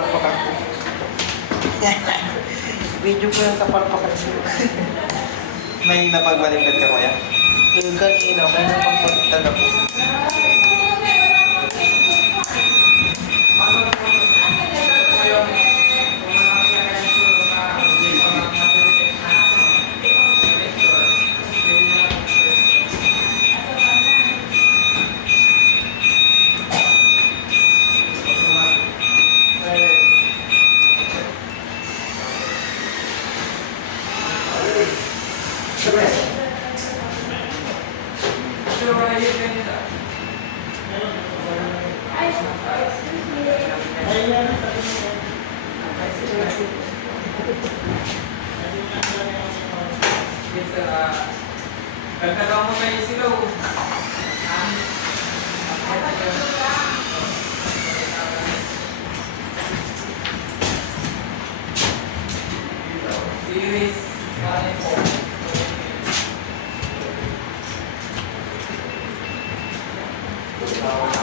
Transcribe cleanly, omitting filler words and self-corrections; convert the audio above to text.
kapalpakan ko. Video ko yung kapalpakan ko. May napagbaligtad ka, kuya? Yung kanina, may napagpaligtad ako. Pagkataon mo may sigaw. Series 1 and 4.